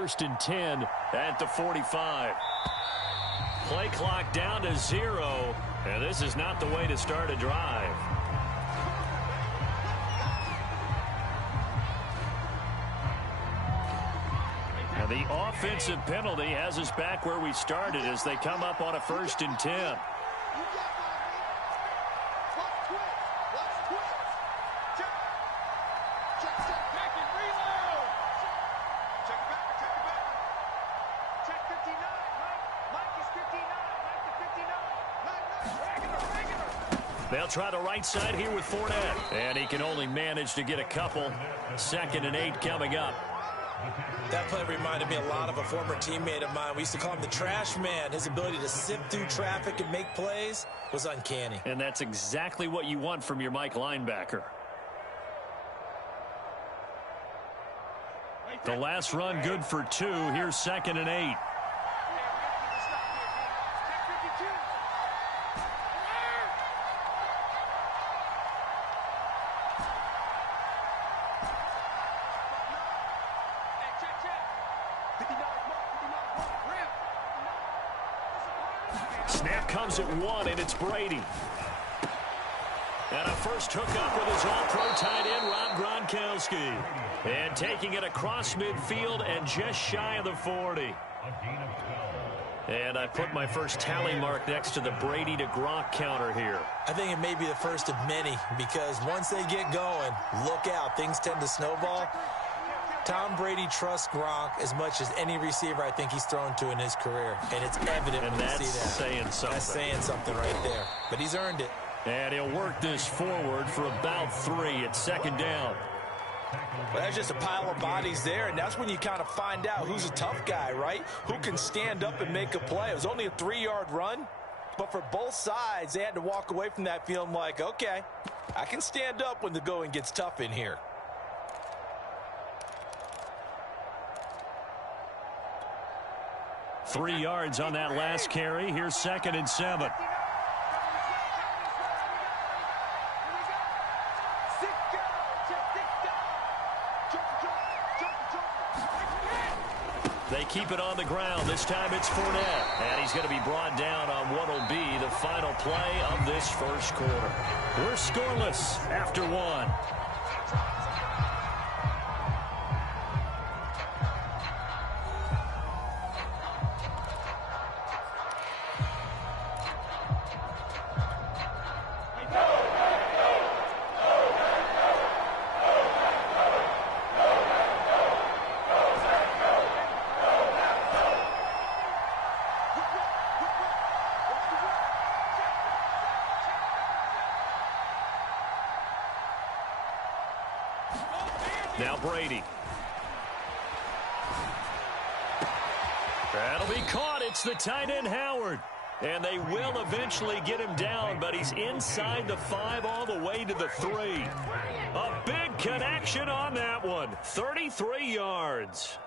first and 10 at the 45. Play clock down to 0, and this is not the way to start a drive. And the offensive penalty has us back where we started as they come up on a first and 10. They'll try the right side here with Fournette. And he can only manage to get a couple. 2nd and 8 coming up. That play reminded me a lot of a former teammate of mine. We used to call him the trash man. His ability to sift through traffic and make plays was uncanny. And that's exactly what you want from your Mike linebacker. The last run good for 2. Here's 2nd and 8. Snap comes at 1, and it's Brady. And a first hookup with his all-pro tight end, Rob Gronkowski. And taking it across midfield and just shy of the 40. And I put my first tally mark next to the Brady to Gronk counter here. I think it may be the first of many because once they get going, look out. Things tend to snowball. Tom Brady trusts Gronk as much as any receiver I think he's thrown to in his career. And it's evident when you see that. Saying something. That's saying something right there. But he's earned it. And he'll work this forward for about 3 at 2nd down. Well, there's just a pile of bodies there, and that's when you kind of find out who's a tough guy, right? Who can stand up and make a play. It was only a 3-yard run, but for both sides, they had to walk away from that feeling like, okay, I can stand up when the going gets tough in here. Three yards on that last carry. Here's 2nd and 7. They keep it on the ground. This time it's Fournette. And he's going to be brought down on what will be the final play of this first quarter. We're scoreless after 1. Now Brady. That'll be caught. It's the tight end, Howard. And they will eventually get him down, but he's inside the 5 all the way to the 3. A big connection on that one. 33 yards.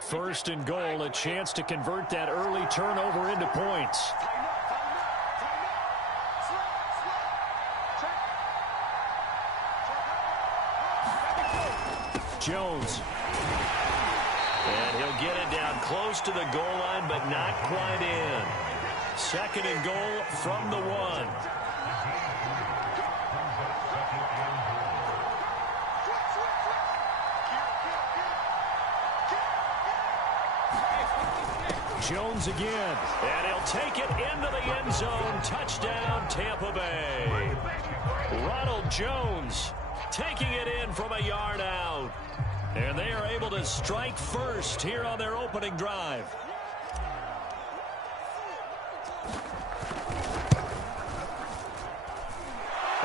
First and goal, a chance to convert that early turnover into points. Jones. And he'll get it down close to the goal line, but not quite in. 2nd and goal from the 1. Jones again, and he'll take it into the end zone. Touchdown, Tampa Bay. Ronald Jones taking it in from a yard out. And they are able to strike first here on their opening drive.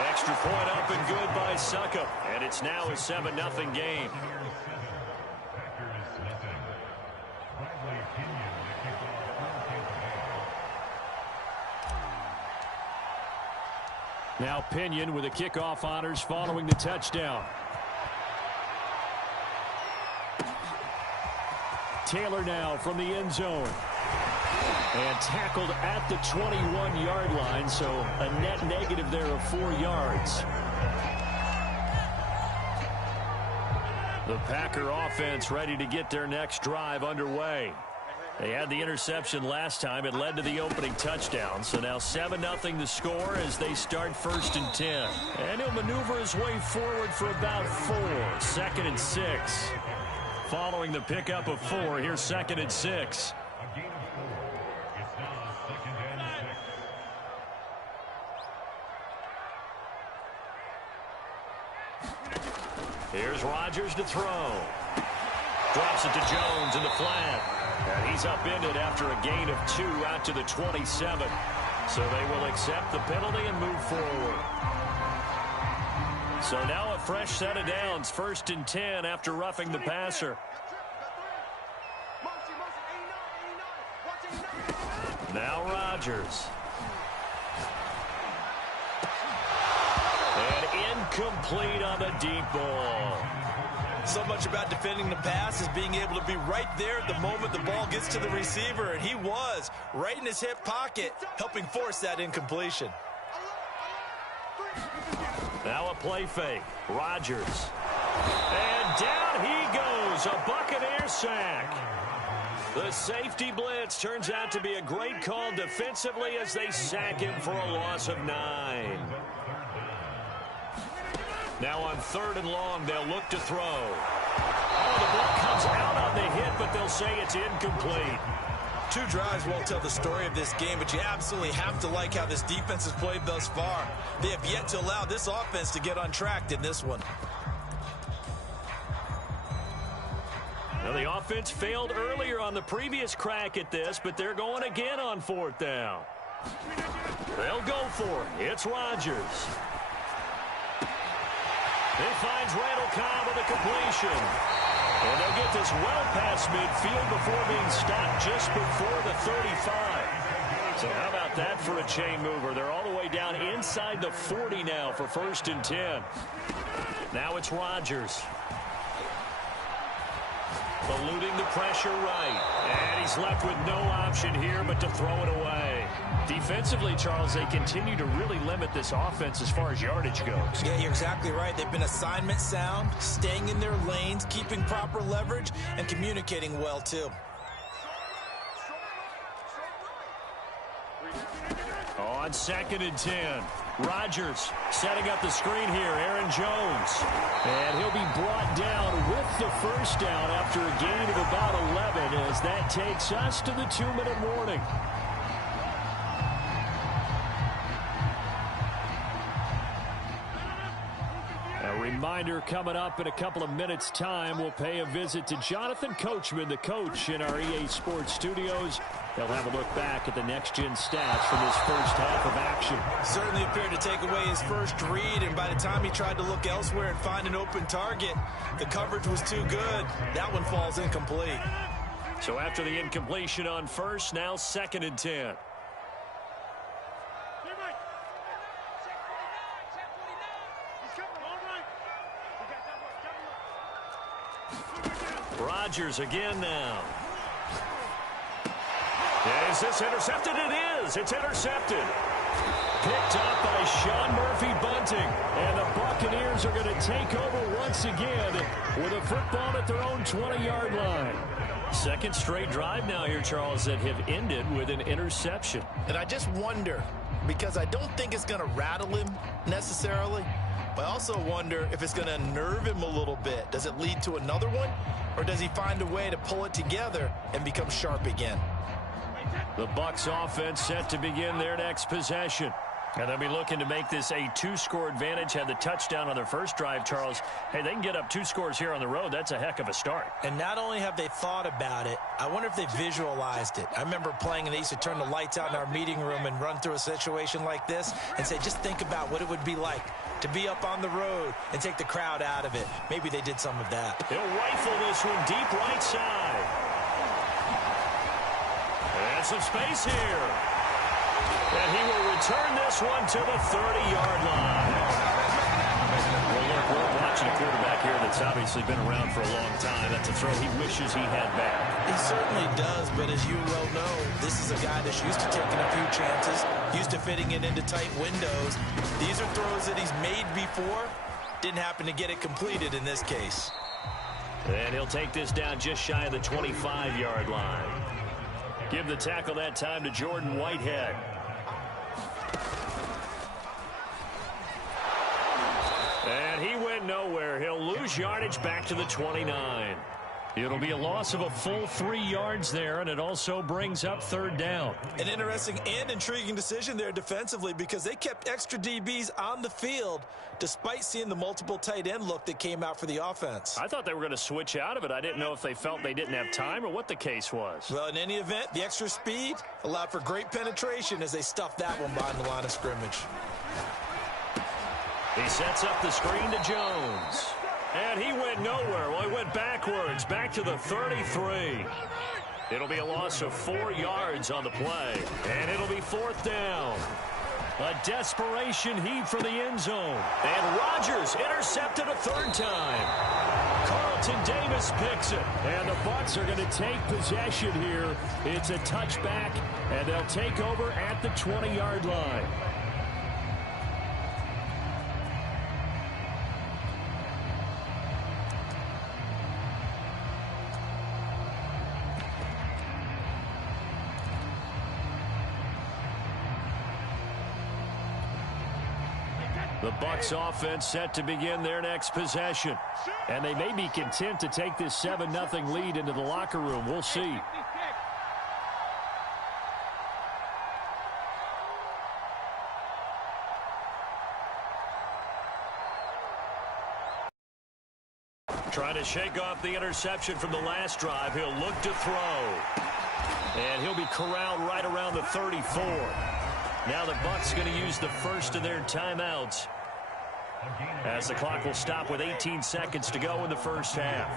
Extra point up and good by Succop. And it's now a 7-0 game. Now Pinion with the kickoff honors following the touchdown. Taylor now from the end zone. And tackled at the 21-yard line, so a net negative there of 4 yards. The Packer offense ready to get their next drive underway. They had the interception last time. It led to the opening touchdown. So now 7-0 the score as they start 1st and 10. And he'll maneuver his way forward for about 4. 2nd and 6. Following the pickup of 4, here's 2nd and 6. Here's Rodgers to throw. Drops it to Jones in the flat. And he's upended after a gain of 2 out to the 27. So they will accept the penalty and move forward. So now a fresh set of downs. 1st and 10 after roughing the passer. Now Rodgers. And incomplete on the deep ball. So much about defending the pass is being able to be right there at the moment the ball gets to the receiver, and he was right in his hip pocket, helping force that incompletion. Now a play fake. Rodgers. And down he goes. A Buccaneer sack. The safety blitz turns out to be a great call defensively as they sack him for a loss of 9. Now on 3rd and long, they'll look to throw. Oh, the ball comes out on the hit, but they'll say it's incomplete. 2 drives won't tell the story of this game, but you absolutely have to like how this defense has played thus far. They have yet to allow this offense to get untracked in this one. Now the offense failed earlier on the previous crack at this, but they're going again on 4th down. They'll go for it. It's Rodgers. He finds Randall Cobb with a completion. And they'll get this well past midfield before being stopped just before the 35. So how about that for a chain mover? They're all the way down inside the 40 now for 1st and 10. Now it's Rodgers. Eluding the pressure right. And he's left with no option here but to throw it away. Defensively, Charles, they continue to really limit this offense as far as yardage goes. Yeah, you're exactly right. They've been assignment sound, staying in their lanes, keeping proper leverage, and communicating well, too. On 2nd and 10, Rodgers setting up the screen here, Aaron Jones. And he'll be brought down with the first down after a gain of about 11 as that takes us to the 2-minute warning. A reminder coming up in a couple of minutes' time, we'll pay a visit to Jonathan Coachman, the coach in our EA Sports studios. They'll have a look back at the next-gen stats from this first half of action. Certainly appeared to take away his first read, and by the time he tried to look elsewhere and find an open target, the coverage was too good. That one falls incomplete. So after the incompletion on 1st, now 2nd and 10. Rodgers again now. Is this intercepted? It is. It's intercepted. Picked up by Sean Murphy-Bunting. And the Buccaneers are going to take over once again with a football at their own 20-yard line. 2nd straight drive now here, Charles, that have ended with an interception. And I just wonder, because I don't think it's going to rattle him necessarily, but I also wonder if it's going to unnerve him a little bit. Does it lead to another one? Or does he find a way to pull it together and become sharp again? The Bucs offense set to begin their next possession. And they'll be looking to make this a 2-score advantage. Had the touchdown on their first drive, Charles. Hey, they can get up 2 scores here on the road. That's a heck of a start. And not only have they thought about it, I wonder if they visualized it. I remember playing and they used to turn the lights out in our meeting room and run through a situation like this and say, just think about what it would be like to be up on the road and take the crowd out of it. Maybe they did some of that. He'll rifle this one deep right side. And some space here. And he will return this one to the 30-yard line. Well, look, we're watching a quarterback here that's obviously been around for a long time. That's a throw he wishes he had back. He certainly does, but as you well know, this is a guy that's used to taking a few chances, used to fitting it into tight windows. These are throws that he's made before. Didn't happen to get it completed in this case. And he'll take this down just shy of the 25-yard line. Give the tackle that time to Jordan Whitehead. And he went nowhere. He'll lose yardage back to the 29. It'll be a loss of a full 3 yards there, and it also brings up third down. An interesting and intriguing decision there defensively because they kept extra DBs on the field despite seeing the multiple tight end look that came out for the offense. I thought they were going to switch out of it. I didn't know if they felt they didn't have time or what the case was. Well, in any event, the extra speed allowed for great penetration as they stuffed that one behind the line of scrimmage. He sets up the screen to Jones. And he went nowhere. Well, he went backwards, back to the 33. It'll be a loss of 4 yards on the play. And it'll be fourth down. A desperation heave for the end zone. And Rodgers intercepted a third time. Carlton Davis picks it. And the Bucs are going to take possession here. It's a touchback, and they'll take over at the 20-yard line. The Bucs offense set to begin their next possession. And they may be content to take this 7-0 lead into the locker room. We'll see. Trying to shake off the interception from the last drive. He'll look to throw. And he'll be corralled right around the 34. Now the Bucs going to use the first of their timeouts as the clock will stop with 18 seconds to go in the first half.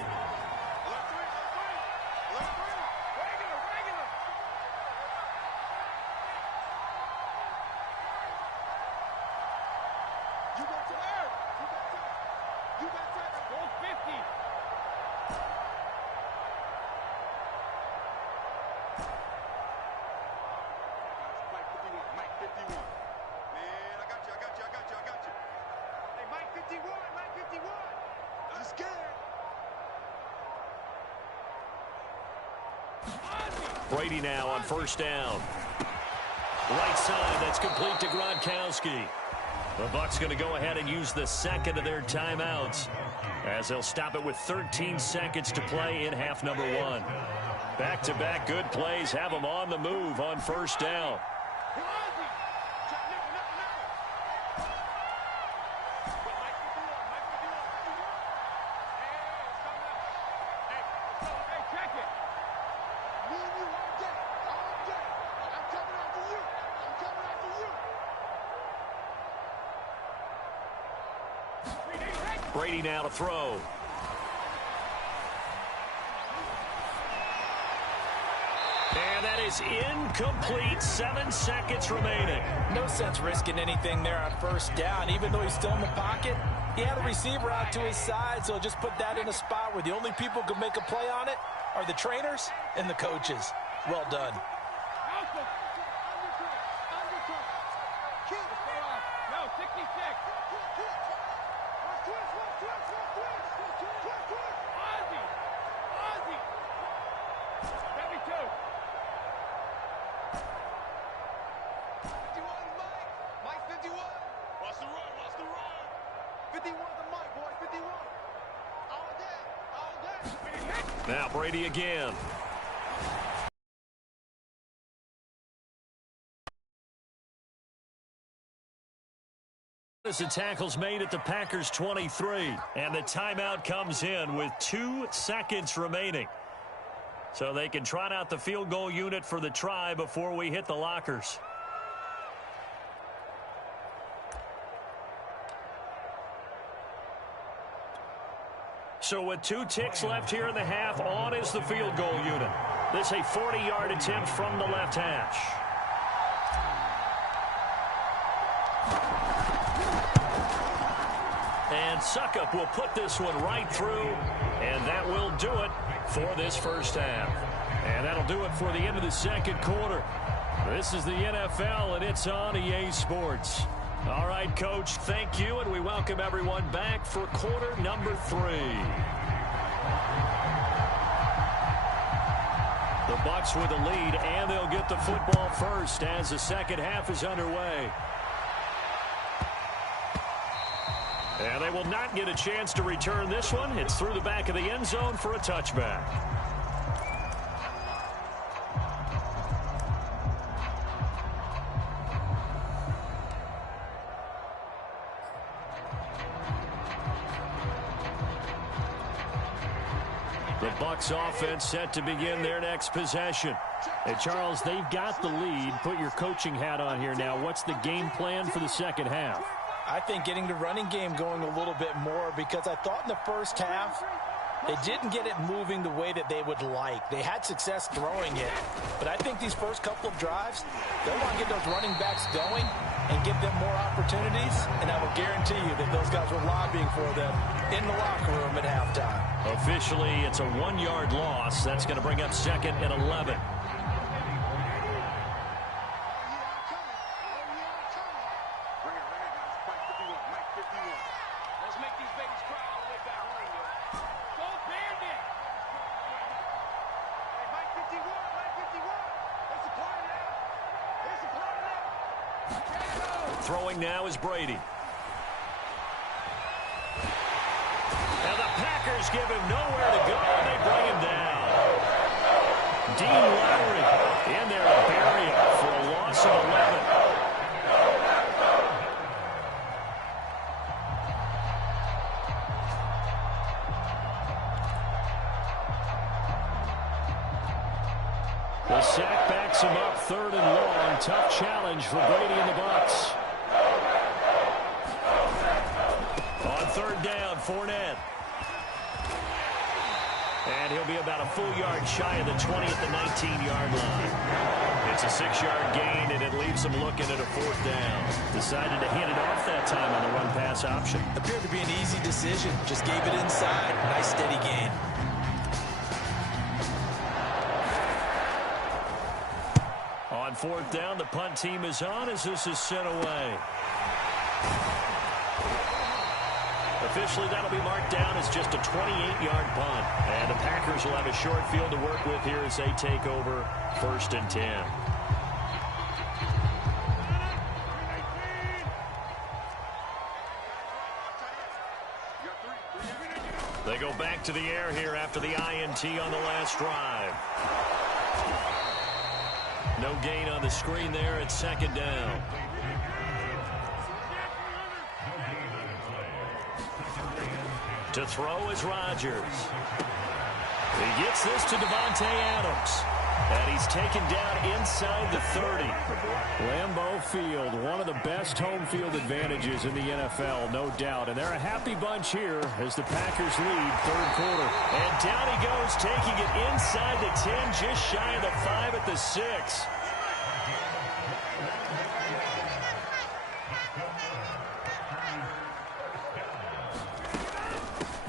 Brady now on first down. Right side, that's complete to Gronkowski. The Bucs going to go ahead and use the second of their timeouts as they'll stop it with 13 seconds to play in half number one. Back-to-back good plays have them on the move on first down. Brady now to throw. And that is incomplete. 7 seconds remaining. No sense risking anything there on first down. Even though he's still in the pocket, he had a receiver out to his side, so just put that in a spot where the only people who can make a play on it are the trainers and the coaches. Well done. Now Brady again. As the tackle's made at the Packers 23, and the timeout comes in with 2 seconds remaining. So they can trot out the field goal unit for the try before we hit the lockers. So with 2 ticks left here in the half, on is the field goal unit. This a 40-yard attempt from the left hash. And Suckup will put this one right through, and that will do it for this first half. And that'll do it for the end of the second quarter. This is the NFL, and it's on EA Sports. All right, Coach, thank you, and we welcome everyone back for quarter number 3. The Bucs with the lead, and they'll get the football first as the second half is underway. And they will not get a chance to return this one. It's through the back of the end zone for a touchback. The Bucs offense set to begin their next possession. Hey, Charles, they've got the lead. Put your coaching hat on here now. What's the game plan for the second half? I think getting the running game going a little bit more, because I thought in the first half they didn't get it moving the way that they would like. They had success throwing it, but I think these first couple of drives, they want to get those running backs going and give them more opportunities, and I will guarantee you that those guys were lobbying for them in the locker room at halftime. Officially, it's a 1-yard loss. That's going to bring up 2nd and 11. Throwing now is Brady. And the Packers give him nowhere to go, and they bring him down. Dean Lowry in there to bury him for a loss of 11. The sack backs him up, 3rd and long. Tough challenge for Brady and the Bucs. On 3rd down, Fournette. And he'll be about a full yard shy of the 20 at the 19-yard line. It's a 6-yard gain, and it leaves him looking at a 4th down. Decided to hand it off that time on the run-pass option. Appeared to be an easy decision. Just gave it inside. Nice steady gain. On 4th down, the punt team is on as this is sent away. Officially, that'll be marked down as just a 28-yard punt. And the Packers will have a short field to work with here as they take over 1st and 10. They go back to the air here after the INT on the last drive. No gain on the screen there at 2nd down. To throw is Rodgers. He gets this to Devontae Adams. And he's taken down inside the 30. Lambeau Field, one of the best home field advantages in the NFL, no doubt. And they're a happy bunch here as the Packers lead 3rd quarter. And down he goes, taking it inside the 10, just shy of the 5 at the 6.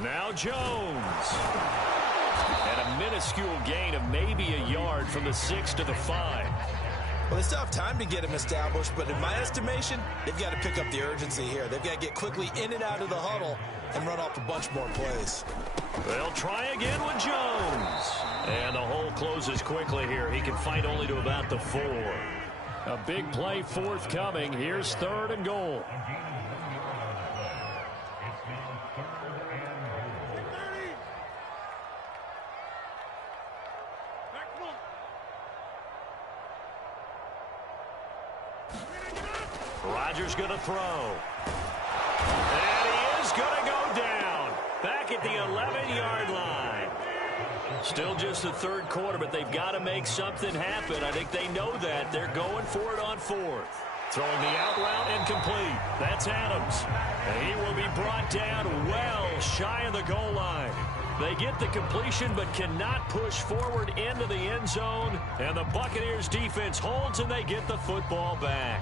Now Jones. And a minuscule gain of maybe a yard from the 6 to the 5. Well, they still have time to get him established, but in my estimation, they've got to pick up the urgency here. They've got to get quickly in and out of the huddle and run off a bunch more plays. They'll try again with Jones. And the hole closes quickly here. He can fight only to about the 4. A big play forthcoming. Here's 3rd and goal. Rodgers going to throw. And he is going to go down. Back at the 11-yard line. Still just the 3rd quarter, but they've got to make something happen. I think they know that. They're going for it on 4th. Throwing the out route incomplete. That's Adams. And he will be brought down well shy of the goal line. They get the completion but cannot push forward into the end zone. And the Buccaneers defense holds and they get the football back.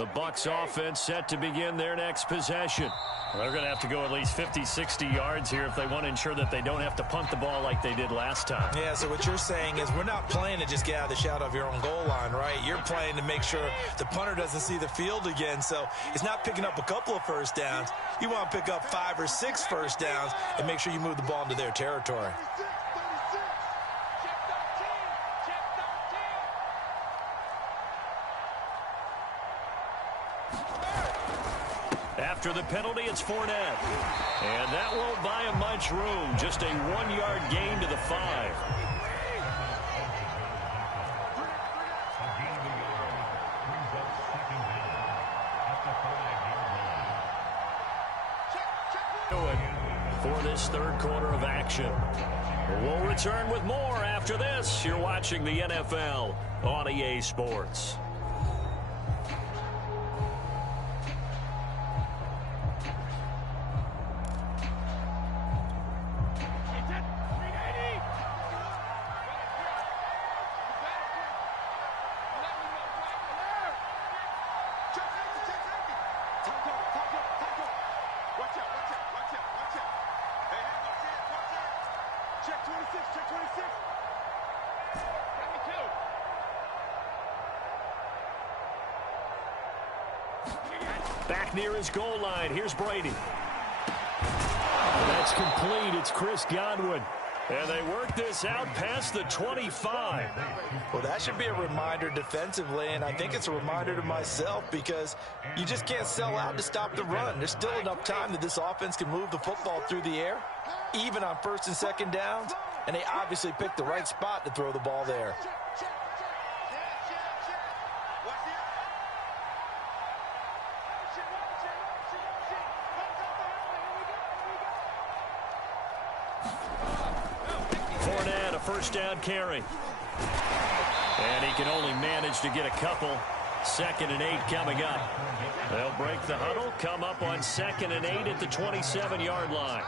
The Bucs offense set to begin their next possession. They're going to have to go at least 50, 60 yards here if they want to ensure that they don't have to punt the ball like they did last time. Yeah, so what you're saying is we're not playing to just get out of the shadow of your own goal line, right? You're playing to make sure the punter doesn't see the field again. So it's not picking up a couple of first downs. You want to pick up 5 or 6 first downs and make sure you move the ball into their territory. After the penalty, it's Fournette. And that won't buy him much room. Just a 1-yard gain to the 5. For this third quarter of action. We'll return with more after this. You're watching the NFL on EA Sports. Back near his goal line. Here's Brady. That's complete. It's Chris Godwin. And they work this out past the 25. Well, that should be a reminder defensively, and I think it's a reminder to myself because you just can't sell out to stop the run. There's still enough time that this offense can move the football through the air, even on first and second downs, and they obviously picked the right spot to throw the ball there. Fournette, a first down carry. And he can only manage to get a couple. 2nd and 8 coming up. They'll break the huddle, come up on 2nd and 8 at the 27-yard line.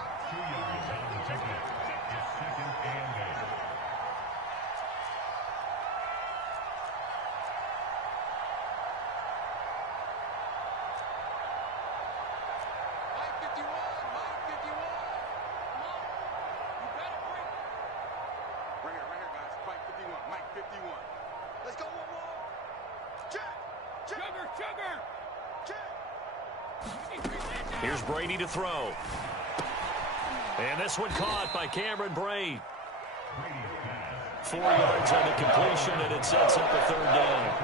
Here's Brady to throw. And this one caught by Cameron Brate. 4 yards on the completion, and it sets up a 3rd down.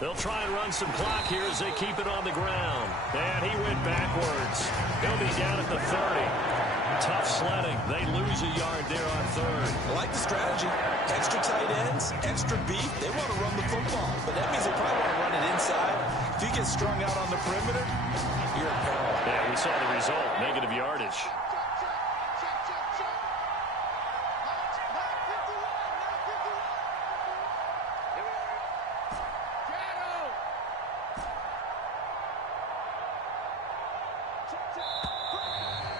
They'll try and run some clock here as they keep it on the ground. And he went backwards. He'll be down at the 30. Tough sledding. They lose a yard there on 3rd. I like the strategy. Extra tight ends, extra beef. They want to run the football, but that means they probably want to run it inside. If you get strung out on the perimeter, you're in peril. Yeah, we saw the result. Negative yardage.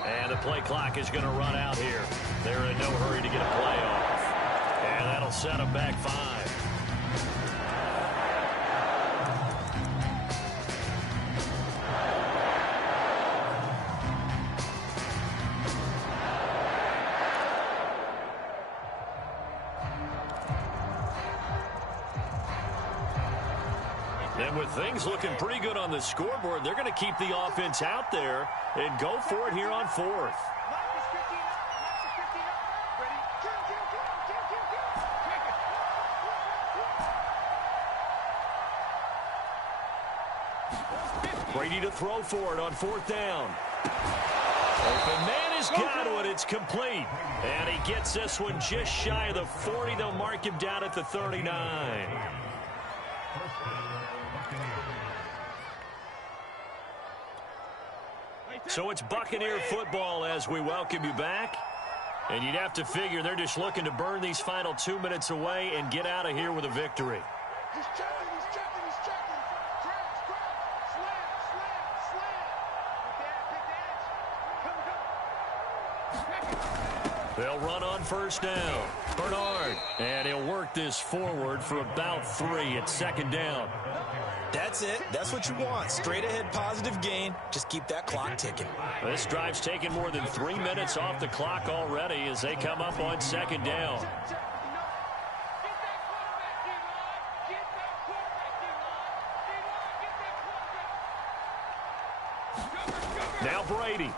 And the play clock is going to run out here. They're in no hurry to get a play off. And that'll set them back 5. And with things looking pretty good on the scoreboard, they're going to keep the offense out there and go for it here on 4th. Brady to throw for it on 4th down. Open man is Godwin. It's complete. And he gets this one just shy of the 40. They'll mark him down at the 39. So it's Buccaneer football as we welcome you back. And you'd have to figure they're just looking to burn these final 2 minutes away and get out of here with a victory. He's checking, he's checking, he's checking. Crash, slam, slam, slam. They'll run on first down. Bernard. And he'll work this forward for about 3. It's second down. That's it. That's what you want. Straight ahead positive gain. Just keep that clock ticking. This drive's taken more than 3 minutes off the clock already as they come up on second down. Now Brady.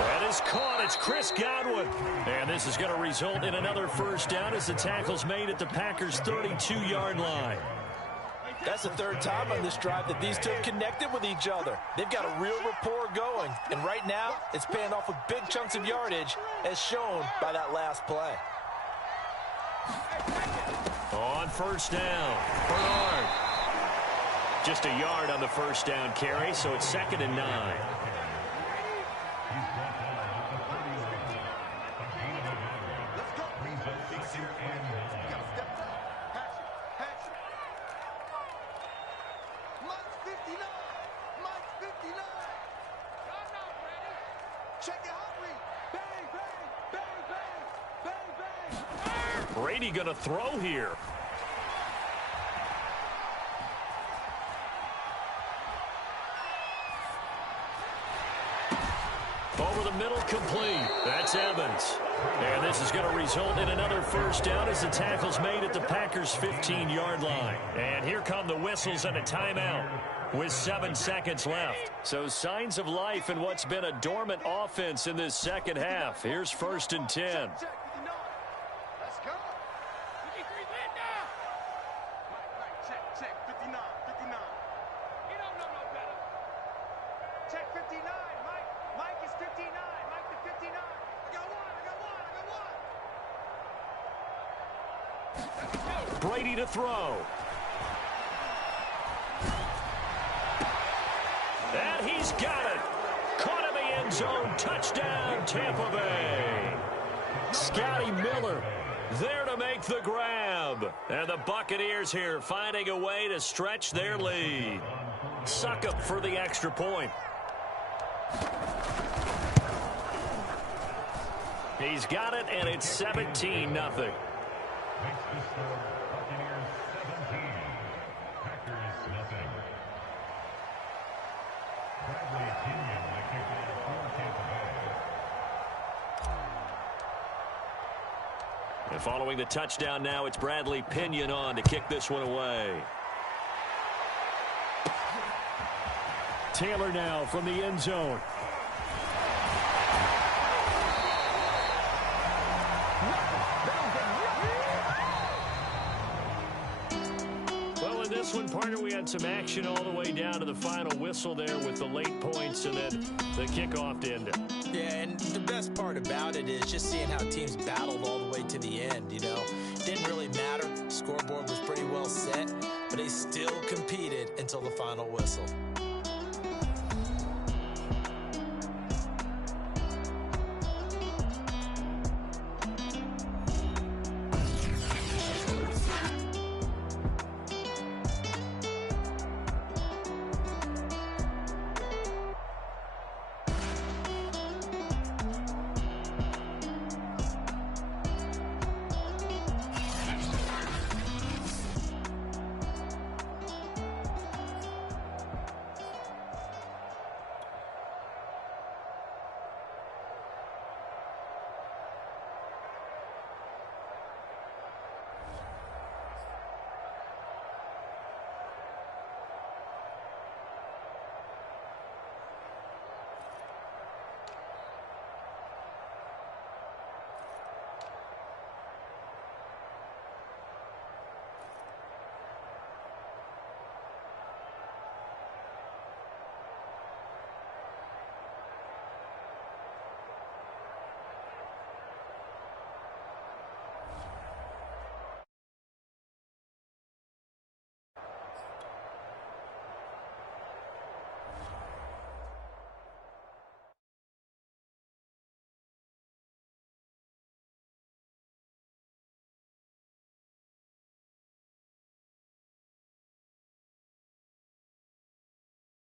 That is caught. It's Chris Godwin. And this is going to result in another first down as the tackle's made at the Packers' 32-yard line. That's the third time on this drive that these two have connected with each other. They've got a real rapport going. And right now, it's paying off with big chunks of yardage, as shown by that last play. On first down, Bernard. Just a yard on the first down carry, so it's 2nd and 9. Brady going to throw here. Over the middle, complete. That's Evans. And this is going to result in another first down as the tackle's made at the Packers' 15-yard line. And here come the whistles and a timeout with 7 seconds left. So signs of life in what's been a dormant offense in this second half. Here's 1st and 10. Brady to throw. And he's got it. Caught in the end zone. Touchdown, Tampa Bay. Scotty Miller there to make the grab. And the Buccaneers here finding a way to stretch their lead. Succop for the extra point. He's got it, and it's 17-0. And following the touchdown now, it's Bradley Pinion on to kick this one away. Taylor now from the end zone. Well, in this one, partner, we had some action all the way down to the final whistle there with the late points and then the kickoff to end it. Yeah, and the best part about it is just seeing how teams battled